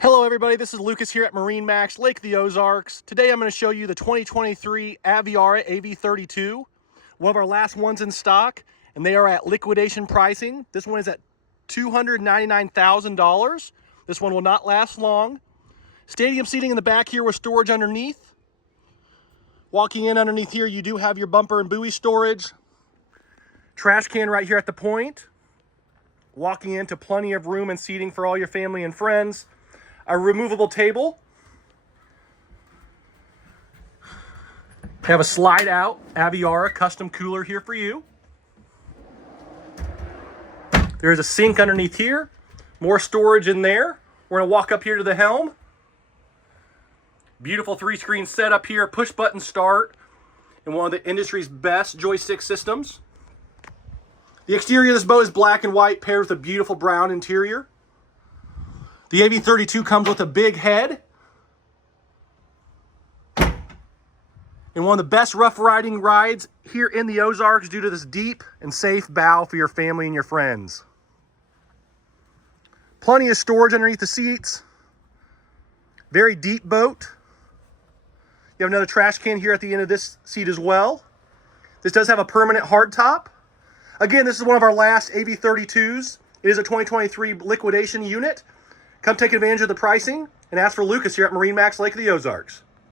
Hello everybody, this is Lucas here at MarineMax Lake, the Ozarks. Today I'm going to show you the 2023 Aviara AV32, one of our last ones in stock, and they are at liquidation pricing. This one is at $299,000. This one will not last long. Stadium seating in the back here with storage underneath. Walking in underneath here, you do have your bumper and buoy storage. Trash can right here at the point. Walking into plenty of room and seating for all your family and friends. A removable table. Have a slide out Aviara custom cooler here for you. There's a sink underneath here. More storage in there. We're gonna walk up here to the helm. Beautiful 3-screen setup here, push button start, and one of the industry's best joystick systems. The exterior of this boat is black and white paired with a beautiful brown interior. The AV32 comes with a big head and one of the best rough riding rides here in the Ozarks due to this deep and safe bow for your family and your friends. Plenty of storage underneath the seats. Very deep boat. You have another trash can here at the end of this seat as well. This does have a permanent hardtop. Again, this is one of our last AV32s. It is a 2023 liquidation unit. Come take advantage of the pricing and ask for Lucas here at MarineMax Lake of the Ozarks.